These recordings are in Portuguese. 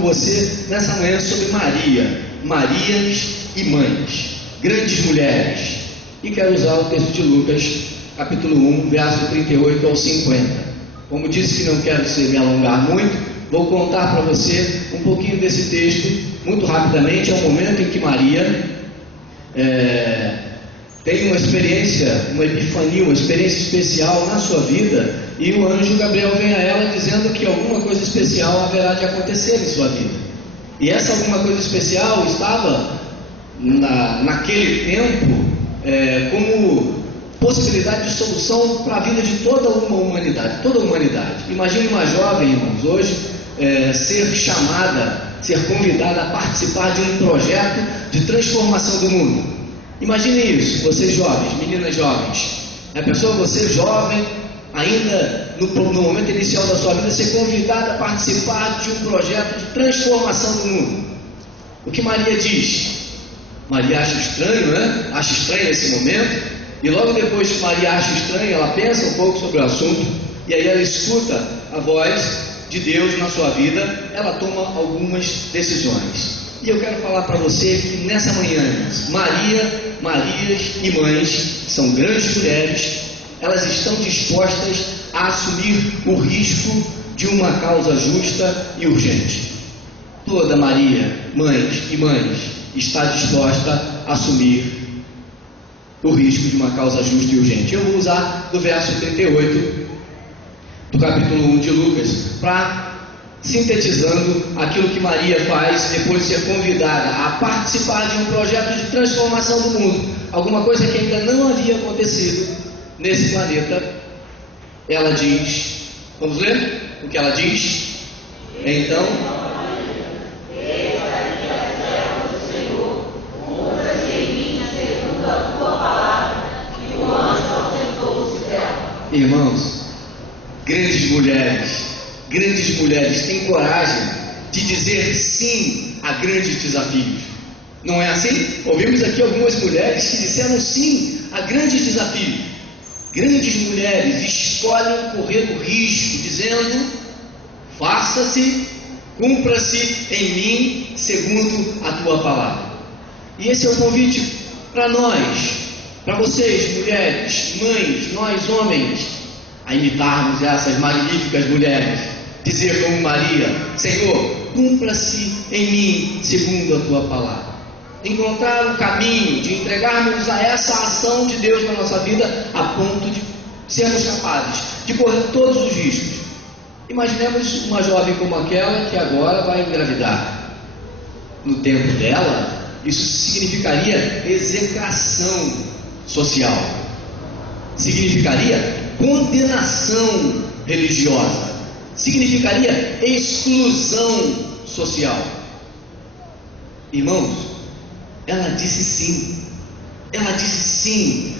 com você nessa manhã sobre Maria, Marias e mães, grandes mulheres. E quero usar o texto de Lucas, capítulo 1, verso 38 ao 50. Como disse que não quero me alongar muito, vou contar para você um pouquinho desse texto, muito rapidamente. É um momento em que Maria tem uma experiência, uma epifania, uma experiência especial na sua vida, e o anjo Gabriel vem a ela dizendo que alguma coisa especial haverá de acontecer em sua vida. E essa alguma coisa especial estava naquele tempo como possibilidade de solução para a vida de toda uma humanidade, toda a humanidade. Imagine uma jovem, irmãos, hoje ser chamada, ser convidada a participar de um projeto de transformação do mundo. Imagine isso, vocês jovens, meninas jovens, a pessoa, você jovem, ainda no momento inicial da sua vida, ser convidada a participar de um projeto de transformação do mundo. O que Maria diz? Maria acha estranho, né? Acha estranho esse momento, e logo depois que Maria acha estranho, ela pensa um pouco sobre o assunto, e aí ela escuta a voz de Deus na sua vida, ela toma algumas decisões. E eu quero falar para você que nessa manhã, Marias e mães, são grandes mulheres, elas estão dispostas a assumir o risco de uma causa justa e urgente. Toda Maria, mães e mães, está disposta a assumir o risco de uma causa justa e urgente. Eu vou usar do verso 38 do capítulo 1 de Lucas, sintetizando aquilo que Maria faz depois de ser convidada a participar de um projeto de transformação do mundo, alguma coisa que ainda não havia acontecido nesse planeta. Ela diz, vamos ler o que ela diz? Então, irmãos, grandes mulheres têm coragem de dizer sim a grandes desafios. Não é assim? Ouvimos aqui algumas mulheres que disseram sim a grandes desafios. Grandes mulheres escolhem correr o risco, dizendo: faça-se, cumpra-se em mim segundo a tua palavra. E esse é o convite para nós, para vocês, mulheres, mães, nós homens, a imitarmos essas magníficas mulheres. Dizer como Maria: Senhor, cumpra-se em mim segundo a tua palavra. Encontrar o caminho de entregarmos a essa ação de Deus na nossa vida, a ponto de sermos capazes de correr todos os riscos. Imaginemos uma jovem como aquela que agora vai engravidar. No tempo dela, isso significaria execração social, significaria condenação religiosa, significaria exclusão social. Irmãos, ela disse sim,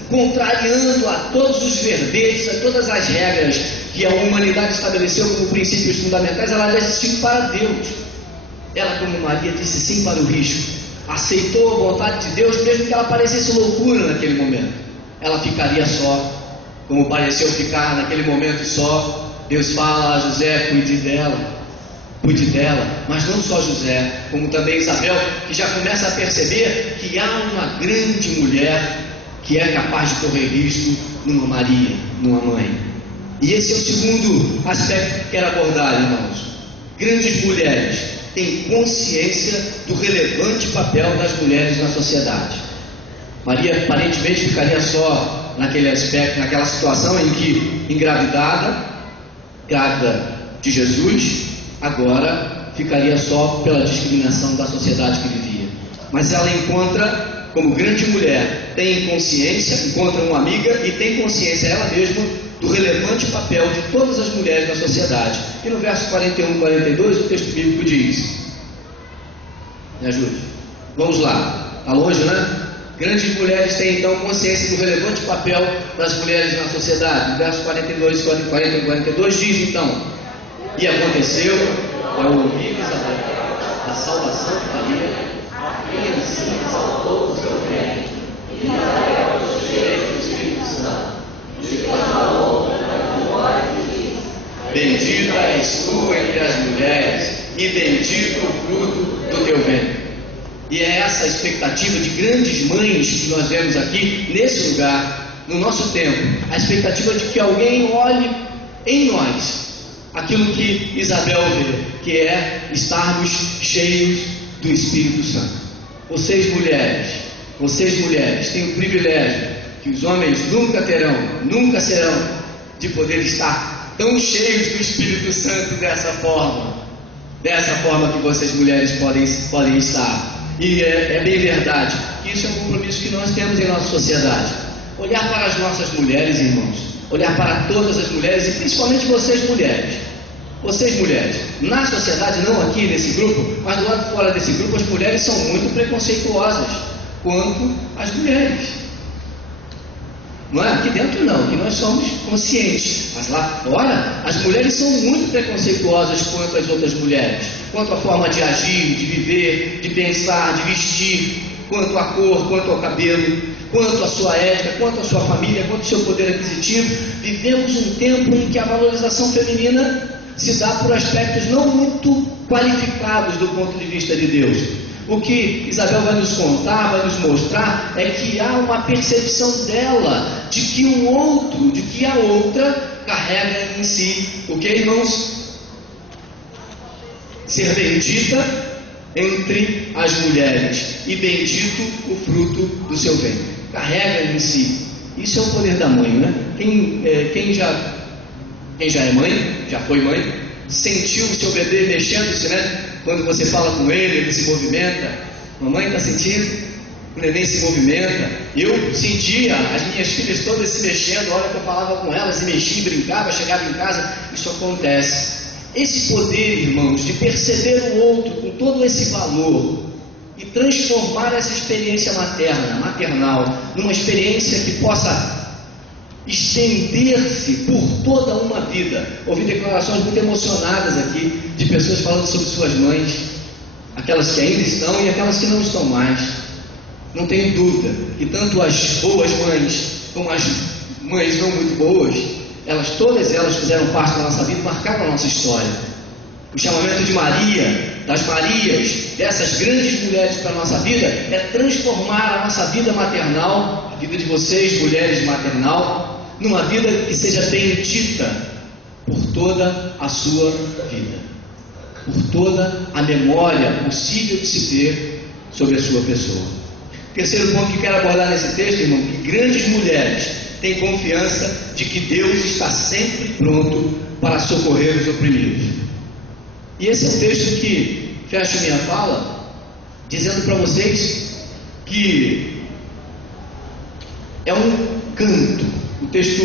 contrariando a todos os verbetes, a todas as regras que a humanidade estabeleceu como princípios fundamentais. Ela disse sim para Deus. Ela, como Maria, disse sim para o risco, aceitou a vontade de Deus, mesmo que ela parecesse loucura naquele momento. Ela ficaria só, como pareceu ficar naquele momento só. Deus fala a José: cuide dela, mas não só José, como também Isabel, que já começa a perceber que há uma grande mulher que é capaz de correr risco numa Maria, numa mãe. E esse é o segundo aspecto que quero abordar, irmãos. Grandes mulheres têm consciência do relevante papel das mulheres na sociedade. Maria aparentemente ficaria só naquele aspecto, naquela situação em que, grávida de Jesus, agora ficaria só pela discriminação da sociedade que vivia. Mas ela encontra, como grande mulher, tem consciência, encontra uma amiga e tem consciência ela mesma do relevante papel de todas as mulheres na sociedade. E no verso 41 e 42 o texto bíblico diz: me ajude, vamos lá, está longe, né? Grandes mulheres têm então consciência do relevante papel das mulheres na sociedade. No verso 42 e 42 diz então: e aconteceu, ao ouvir Isabel a salvação de Maria, a quem assim exaltou o seu reino, e Isabel foi cheia do Espírito Santo, e depois falou com glória e disse: bendita és tu entre as mulheres, e bendito o fruto do teu ventre. E é essa a expectativa de grandes mães que nós vemos aqui nesse lugar, no nosso tempo, a expectativa de que alguém olhe em nós aquilo que Isabel vê, que é estarmos cheios do Espírito Santo. Vocês mulheres têm o privilégio que os homens nunca terão, nunca serão, de poder estar tão cheios do Espírito Santo dessa forma que vocês mulheres podem estar. E é bem verdade que isso é um compromisso que nós temos em nossa sociedade. Olhar para as nossas mulheres, irmãos, olhar para todas as mulheres e principalmente vocês mulheres, na sociedade, não aqui nesse grupo, mas do lado de fora desse grupo, as mulheres são muito preconceituosas quanto às mulheres. Não é? Aqui dentro não, que nós somos conscientes, mas lá fora as mulheres são muito preconceituosas quanto às outras mulheres, quanto à forma de agir, de viver, de pensar, de vestir, quanto à cor, quanto ao cabelo, quanto à sua ética, quanto à sua família, quanto ao seu poder aquisitivo. Vivemos um tempo em que a valorização feminina se dá por aspectos não muito qualificados do ponto de vista de Deus. O que Isabel vai nos contar, vai nos mostrar, é que há uma percepção dela de que o outro, de que a outra carrega em si, o que, irmãos? Ser bendita entre as mulheres e bendito o fruto do seu ventre. Carrega em si. Isso é o poder da mãe, né? Quem já é mãe, já foi mãe, sentiu o seu bebê mexendo-se, né? Quando você fala com ele se movimenta. Mamãe está sentindo? O neném se movimenta. Eu sentia as minhas filhas todas se mexendo. A hora que eu falava com elas, se mexia, brincava, chegava em casa. Isso acontece. Esse poder, irmãos, de perceber o outro com todo esse valor e transformar essa experiência maternal, numa experiência que possa estender-se por toda uma vida. Ouvi declarações muito emocionadas aqui de pessoas falando sobre suas mães, aquelas que ainda estão e aquelas que não estão mais. Não tenho dúvida que tanto as boas mães como as mães não muito boas, todas elas fizeram parte da nossa vida e marcaram a nossa história. O chamamento de Maria, das Marias, dessas grandes mulheres para a nossa vida, é transformar a nossa vida maternal, a vida de vocês, mulheres maternal, numa vida que seja bendita por toda a sua vida, por toda a memória possível de se ter sobre a sua pessoa. Terceiro ponto que quero abordar nesse texto, irmão, que grandes mulheres têm confiança de que Deus está sempre pronto para socorrer os oprimidos. E esse é um texto que fecha minha fala, dizendo para vocês que é um canto. O texto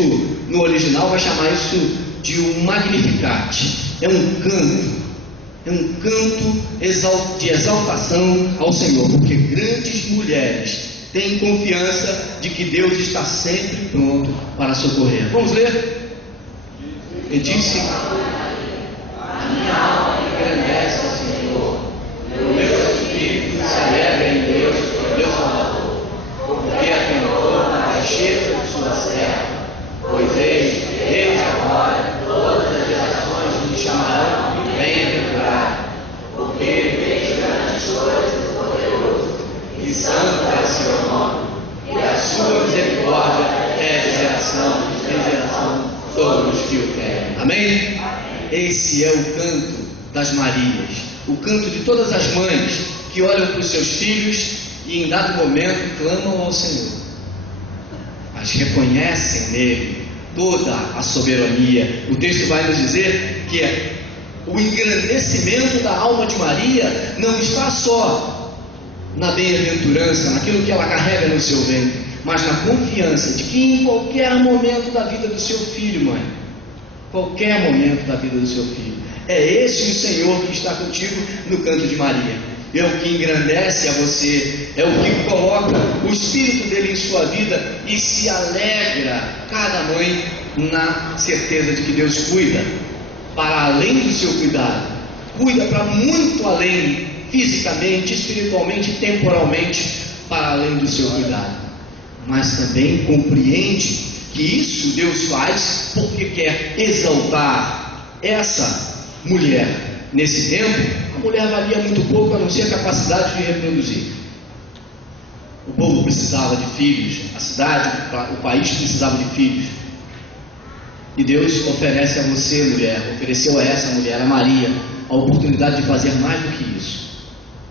no original vai chamar isso de um Magnificat. É um canto de exaltação ao Senhor, porque grandes mulheres têm confiança de que Deus está sempre pronto para socorrer. Vamos ler? Ele disse: a minha alma engrandece o Senhor, o meu espírito se alegra em Deus, meu Salvador, porque atentou na baixeza de sua serva, pois eis, desde agora, todas as gerações me chamarão bem-aventurado, porque fez grandes coisas poderosas, e santo é o seu nome, e a sua misericórdia é de geração em geração sobre os que o querem. Amém? Esse é o canto das Marias, o canto de todas as mães que olham para os seus filhos e em dado momento clamam ao Senhor, mas reconhecem nele toda a soberania. O texto vai nos dizer que o engrandecimento da alma de Maria não está só na bem-aventurança, naquilo que ela carrega no seu ventre, mas na confiança de que em qualquer momento da vida do seu filho, mãe, qualquer momento da vida do seu filho, é esse o Senhor que está contigo no canto de Maria. É o que engrandece a você, é o que coloca o Espírito dele em sua vida e se alegra cada mãe na certeza de que Deus cuida para além do seu cuidado, cuida para muito além, fisicamente, espiritualmente, temporalmente, para além do seu cuidado, mas também compreende que isso Deus faz porque quer exaltar essa mulher nesse tempo, a mulher valia muito pouco, a não ser a capacidade de reproduzir. O povo precisava de filhos, a cidade, o país precisava de filhos. E Deus oferece a você, mulher, ofereceu a essa mulher, a Maria, a oportunidade de fazer mais do que isso,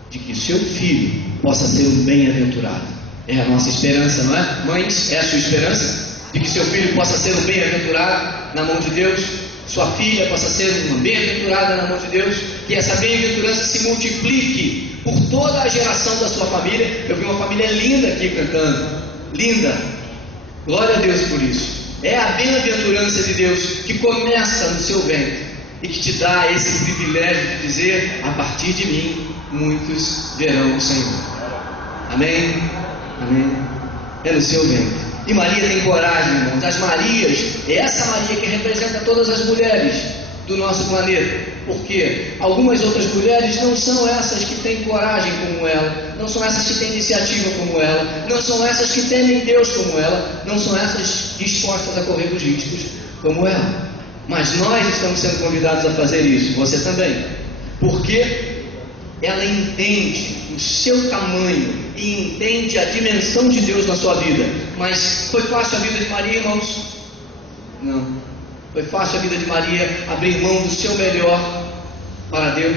de que seu filho possa ser um bem-aventurado. É a nossa esperança, não é? Mães, é a sua esperança? De que seu filho possa ser um bem-aventurado na mão de Deus, sua filha possa ser uma bem-aventurada na mão de Deus, que essa bem-aventurança se multiplique por toda a geração da sua família. Eu vi uma família linda aqui cantando, linda, glória a Deus por isso. É a bem-aventurança de Deus que começa no seu ventre e que te dá esse privilégio de dizer: a partir de mim muitos verão o Senhor. Amém? Amém? É no seu ventre. E Maria tem coragem, irmãos. As Marias, é essa Maria que representa todas as mulheres do nosso planeta. Porque algumas outras mulheres não são essas que têm coragem como ela, não são essas que têm iniciativa como ela, não são essas que temem Deus como ela, não são essas dispostas a correr os riscos como ela. Mas nós estamos sendo convidados a fazer isso, você também. Porque ela entende o seu tamanho e entende a dimensão de Deus na sua vida. Mas foi fácil a vida de Maria, irmãos? Não. Foi fácil a vida de Maria abrir mão do seu melhor para Deus,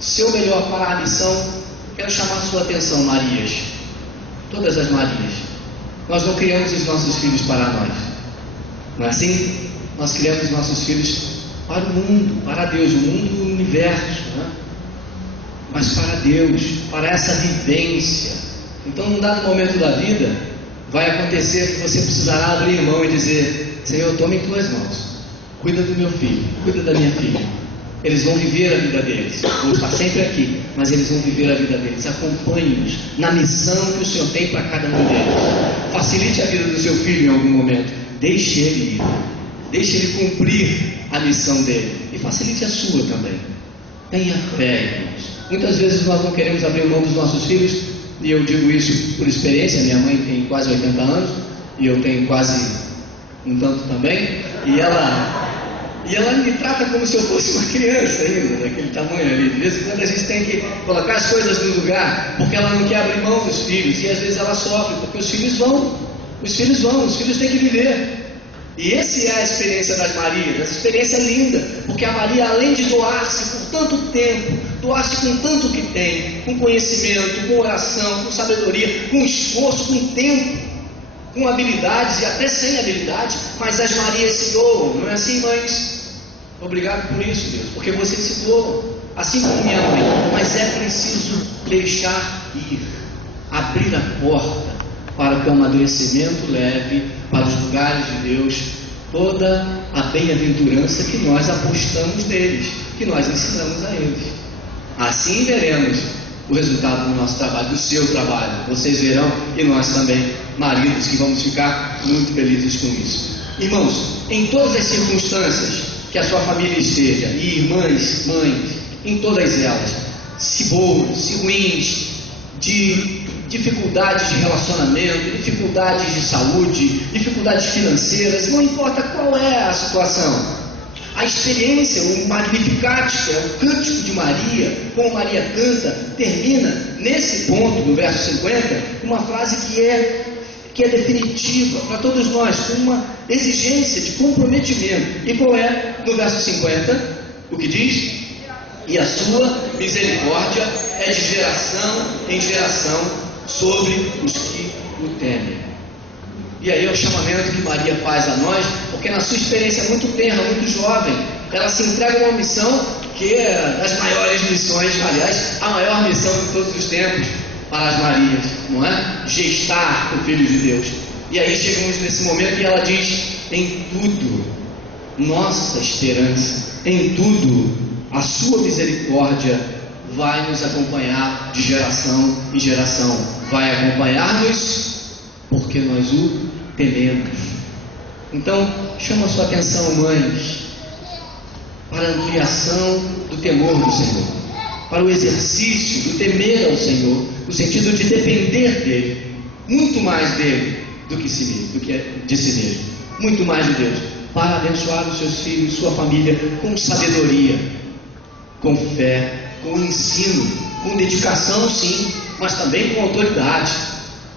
seu melhor para a missão. Quero chamar a sua atenção, Marias, todas as Marias. Nós não criamos os nossos filhos para nós, não é assim? Nós criamos os nossos filhos para o mundo, para Deus, o mundo do universo, né? Mas para Deus, para essa vivência. Então, num dado momento da vida, vai acontecer que você precisará abrir mão e dizer: Senhor, tome em tuas mãos, cuida do meu filho, cuida da minha filha. Eles vão viver a vida deles, vou estar sempre aqui, mas eles vão viver a vida deles. Acompanhe-os na missão que o Senhor tem para cada um deles. Facilite a vida do seu filho em algum momento, deixe ele ir, deixe ele cumprir a missão dele, e facilite a sua também. Tenha fé, irmãos. Muitas vezes nós não queremos abrir mão dos nossos filhos, e eu digo isso por experiência. Minha mãe tem quase 80 anos, e eu tenho quase um tanto também, e ela me trata como se eu fosse uma criança ainda, daquele tamanho ali. De vez em quando a gente tem que colocar as coisas no lugar, porque ela não quer abrir mão dos filhos, e às vezes ela sofre, porque os filhos têm que viver. E essa é a experiência das Marias. Essa experiência é linda, porque a Maria, além de doar-se por tanto tempo, doar-se com tanto que tem, com conhecimento, com oração, com sabedoria, com esforço, com tempo, com habilidades e até sem habilidades, mas as Marias se doam, não é assim, mães? Obrigado por isso, Deus, porque vocês se doam, assim como minha mãe. Mas é preciso deixar ir, abrir a porta para que o amadurecimento leve para os lugares de Deus toda a bem-aventurança que nós apostamos neles, que nós ensinamos a eles. Assim veremos o resultado do nosso trabalho, do seu trabalho. Vocês verão, e nós também, maridos, que vamos ficar muito felizes com isso. Irmãos, em todas as circunstâncias que a sua família esteja, e irmãs, mães, em todas elas, se boas, se ruins, de dificuldades de relacionamento, dificuldades de saúde, dificuldades financeiras, não importa qual é a situação, a experiência, o Magnificat, o cântico de Maria, como Maria canta, termina nesse ponto do verso 50, uma frase que é definitiva para todos nós, com uma exigência de comprometimento. E qual é? No verso 50, o que diz: e a sua misericórdia é de geração em geração sobre os que o temem. E aí é o chamamento que Maria faz a nós, porque na sua experiência muito tenra, muito jovem, ela se entrega a uma missão que é das maiores missões, aliás, a maior missão de todos os tempos para as Marias, não é? Gestar o Filho de Deus. E aí chegamos nesse momento e ela diz: em tudo, nossa esperança, em tudo, a sua misericórdia vai nos acompanhar de geração em geração. Vai acompanhar-nos porque nós o tememos. Então, chama a sua atenção, mães, para a ampliação do temor do Senhor, para o exercício do temer ao Senhor, no sentido de depender dEle, muito mais dEle do que de si mesmo, muito mais de Deus, para abençoar os seus filhos, sua família, com sabedoria. com fé, com ensino, com dedicação, sim, mas também com autoridade,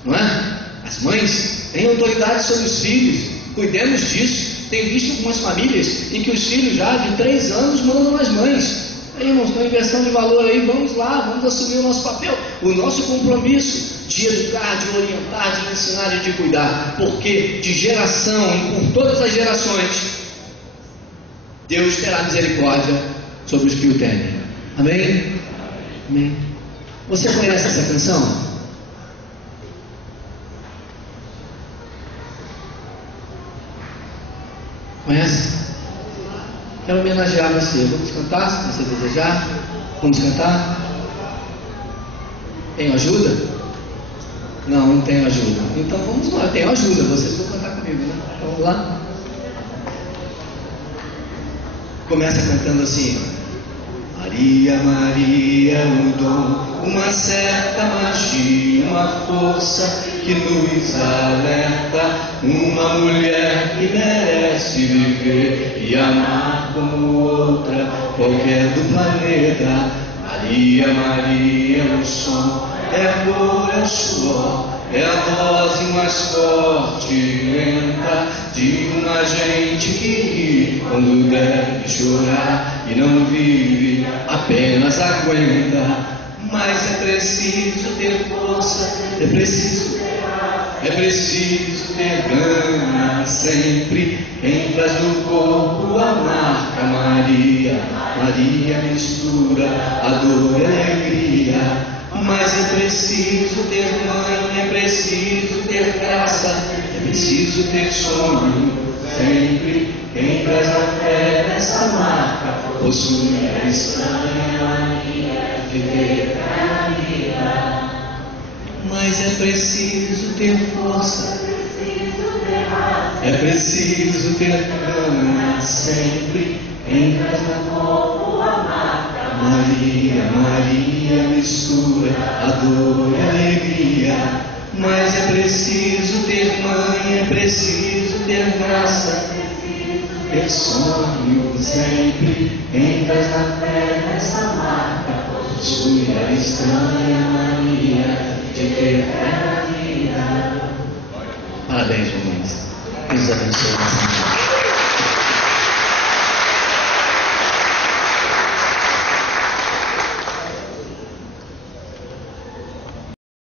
não é? As mães têm autoridade sobre os filhos, cuidemos disso. Tem visto algumas famílias em que os filhos já de 3 anos mandam nas mães. Aí, irmãos, tem uma inversão de valor aí, vamos lá, vamos assumir o nosso papel, o nosso compromisso de educar, de orientar, de ensinar e de cuidar, porque de geração e por todas as gerações, Deus terá misericórdia sobre os que o temem. Amém? Amém. Você conhece essa canção? Conhece? Quero homenagear você. Vamos cantar, se você desejar. Vamos cantar? Tem ajuda? Não, não tenho ajuda. Então vamos lá, tenho ajuda. Vocês vão cantar comigo, né? Vamos lá? Começa cantando assim: Maria, Maria, um dom, uma certa magia, uma força que nos alerta, uma mulher que merece viver e amar como outra qualquer do planeta. Maria, Maria, um som, é cor, é suor, é a voz mais forte e lenta de uma gente que ri quando deve chorar e não vive, apenas aguenta. Mas é preciso ter força, é preciso ter gana sempre. Quem traz no corpo a marca Maria, Maria mistura a dor e a alegria. Mas é preciso ter mãe, é preciso ter graça, é preciso ter sonho sempre. Quem traz na fé essa marca possui a estranha mania de ter carinho. Mas é preciso ter força, é preciso ter gana sempre. Quem traz na corpo a marca Maria, Maria mistura a dor e a alegria. Mas é preciso ter mãe, é preciso ter graça, ter sonho sempre. Quem traz na fé essa marca possui a estranha mania de ter fé na vida. Parabéns, mamães. Deus abençoe.